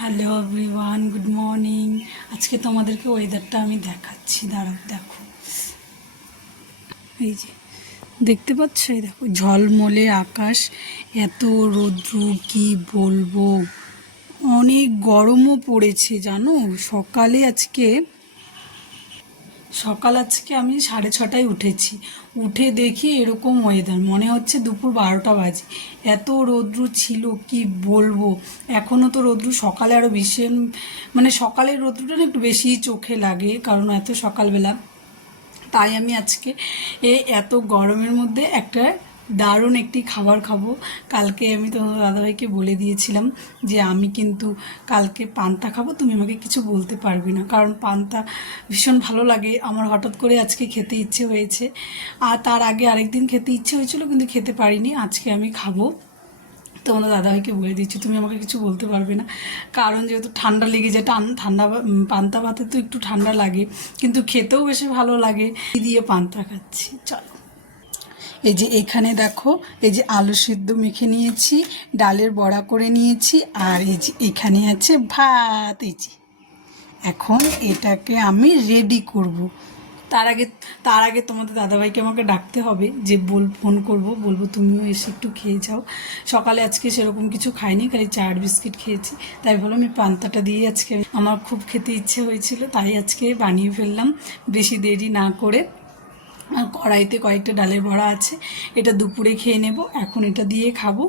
Hello everyone, good morning. আজকে তোমাদেরকে ওয়েদারটা আমি দেখাচ্ছি, দাঁড়াও দেখো। এই যে দেখতে পাচ্ছ, এই দেখো ঝলমলে আকাশ, এত রৌদ্র কি বলবো। অনেক গরমও পড়েছে জানো। সকাল আজকে আমি 6:30টায় উঠেছি। উঠে দেখি এরকম ওয়েদার, মনে হচ্ছে দুপুর 12টা বাজে। এত রৌদ্র ছিল কি বলবো। এখনও তো রৌদ্র, সকালে আরও ভীষণ, মানে সকালের রৌদ্রটা না একটু বেশিই চোখে লাগে, কারণ এত সকালবেলা। তাই আমি আজকে এত গরমের মধ্যে একটা দারুণ একটি খাবার খাবো। কালকে আমি তোমার দাদাভাইকে বলে দিয়েছিলাম যে আমি কিন্তু কালকে পান্তা খাবো, তুমি আমাকে কিছু বলতে পারবে না, কারণ পান্তা ভীষণ ভালো লাগে আমার। হঠাৎ করে আজকে খেতে ইচ্ছে হয়েছে, আর তার আগে আরেকদিন খেতে ইচ্ছে হয়েছিল কিন্তু খেতে পারিনি। আজকে আমি খাবো। তোমাদের দাদাভাইকে বলে দিচ্ছি তুমি আমাকে কিছু বলতে পারবে না, কারণ যেহেতু ঠান্ডা লেগে যায়। পান্তা ভাতে তো একটু ঠান্ডা লাগে, কিন্তু খেতেও বেশি ভালো লাগে। দিয়ে পান্তা খাচ্ছি, চলো। এই যে এখানে দেখো, এই যে আলু সিদ্ধ মেখে নিয়েছি, ডালের বড়া করে নিয়েছি, আর এই যে এখানে আছে ভাত। এই যে এখন এটাকে আমি রেডি করব। তার আগে তার আগে তোমাদের দাদাভাইকে আমাকে ডাকতে হবে, যে ফোন করব, বলবো তুমিও এসে একটু খেয়ে যাও। সকালে আজকে সেরকম কিছু খাইনি, খালি চা আর বিস্কিট খেয়েছি। তাই বললাম আমি পান্তাটা দিয়ে আজকে, আমার খুব খেতে ইচ্ছে হয়েছিল, তাই আজকে বানিয়ে ফেললাম বেশি দেরি না করে। আর কড়াইতে কয়েকটা ডালের বড়া আছে, এটা দুপুরে খেয়ে নেব। এখন এটা দিয়ে খাবো।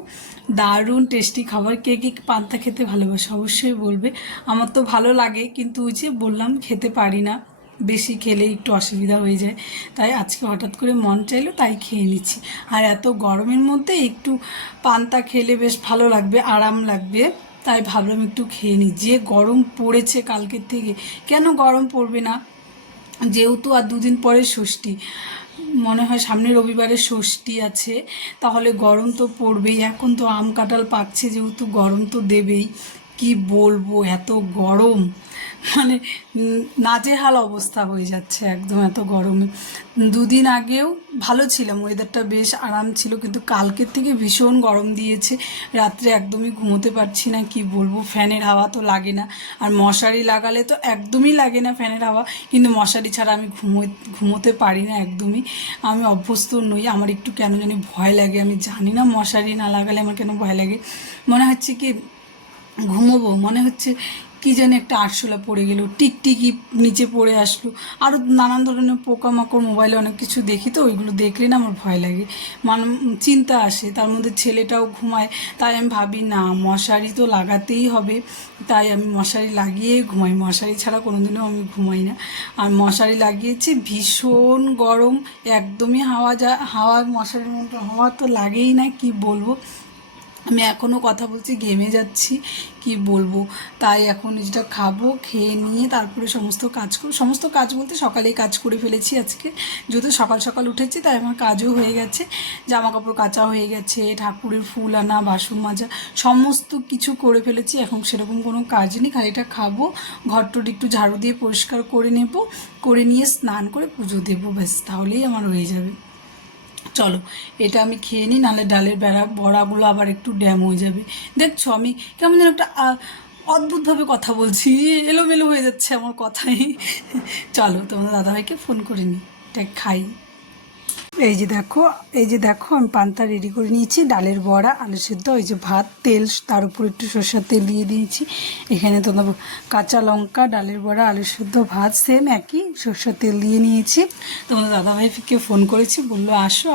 দারুণ টেস্টি খাবার। কে কে পান্তা খেতে ভালোবাসে অবশ্যই বলবে। আমার তো ভালো লাগে, কিন্তু ওই যে বললাম খেতে পারি না, বেশি খেলে একটু অসুবিধা হয়ে যায়। তাই আজকে হঠাৎ করে মন চাইলো, তাই খেয়ে নিচ্ছি। আর এত গরমের মধ্যে একটু পান্তা খেলে বেশ ভালো লাগবে, আরাম লাগবে। তাই ভাবলাম একটু খেয়ে নিই। যে গরম পড়েছে কালকের থেকে, কেন গরম পড়বে না, যেহেতু আর দুদিন পরে ষষ্ঠী, মনে হয় সামনে রবিবারে ষষ্ঠী আছে, তাহলে গরম তো পড়বেই। এখন তো আম কাঁঠাল পাকছে, যেহেতু গরম তো দেবেই। কি বলবো, এত গরম, মানে নাজেহাল অবস্থা হয়ে যাচ্ছে একদম এত গরমে। দুদিন আগেও ভালো ছিলাম, ওয়েদারটা বেশ আরাম ছিল, কিন্তু কালকের থেকে ভীষণ গরম দিয়েছে। রাত্রে একদমই ঘুমোতে পারছি না, কি বলবো। ফ্যানের হাওয়া তো লাগে না, আর মশারি লাগালে তো একদমই লাগে না ফ্যানের হাওয়া, কিন্তু মশারি ছাড়া আমি ঘুমোতে পারি না একদমই। আমি অভ্যস্ত নই, আমার একটু কেন জানি ভয় লাগে, আমি জানি না মশারি না লাগালে আমার কেন ভয় লাগে। মনে হচ্ছে কি ঘুমোবো, মনে হচ্ছে কি যেন একটা আরশোলা পড়ে গেল, টিকটিকি নিচে পড়ে আসলো, আরও নানান ধরনের পোকামাকড়। মোবাইলে অনেক কিছু দেখি, তো ওইগুলো দেখলে না আমার ভয় লাগে, চিন্তা আসে। তার মধ্যে ছেলেটাও ঘুমায়, তাই আমি ভাবি না, মশারি তো লাগাতেই হবে। তাই আমি মশারি লাগিয়েই ঘুমাই, মশারি ছাড়া কোনোদিনও আমি ঘুমাই না। আর মশারি লাগিয়েছি, ভীষণ গরম, একদমই হাওয়া মশারির মধ্যে হাওয়া তো লাগেই না, কি বলবো। আমি এখনও কথা বলছি, ঘেমে যাচ্ছি, কি বলবো। তাই এখন যেটা খাবো, খেয়ে নিয়ে তারপরে সমস্ত কাজ করব। সমস্ত কাজ বলতে সকালেই কাজ করে ফেলেছি আজকে, যেহেতু সকাল সকাল উঠেছি, তাই আমার কাজও হয়ে গেছে। জামা কাপড় কাচা হয়ে গেছে, ঠাকুরের ফুল আনা, বাসন মাজা, সমস্ত কিছু করে ফেলেছি। এখন সেরকম কোনো কাজ নেই, খালি এটা খাবো, ঘরটর একটু ঝাড়ু দিয়ে পরিষ্কার করে নেব, করে নিয়ে স্নান করে পুজো দেবো, ব্যাস তাহলেই আমার হয়ে যাবে। চলো এটা আমি খেয়ে নিই, নাহলে ডালের বড়াগুলো আবার একটু ড্যাম হয়ে যাবে। দেখছো আমি কেমন যেন একটা অদ্ভুতভাবে কথা বলছি, এলোমেলো হয়ে যাচ্ছে আমার কথাই। চলো তোমাদের দাদাভাইকে ফোন করে নিই, এটা খাই। এই যে দেখো আমি পান্তা রেডি করে নিয়েছি, ডালের বড়া, আলু সিদ্ধ, ওই যে ভাত, তেল, তার উপর একটু সরষের তেল দিয়ে দিয়েছি। এখানে তো কাঁচা লঙ্কা, ডালের বড়া, আলু সিদ্ধ, ভাত সেম একই, সরষের তেল দিয়ে নিয়েছি। তোমাদের দাদাভাইকে ফোন করেছি, বললো আসো,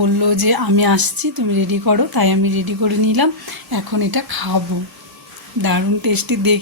বললো যে আমি আসছি, তুমি রেডি করো, তাই আমি রেডি করে নিলাম। এখন এটা খাবো, দারুণ টেস্টি। দেখি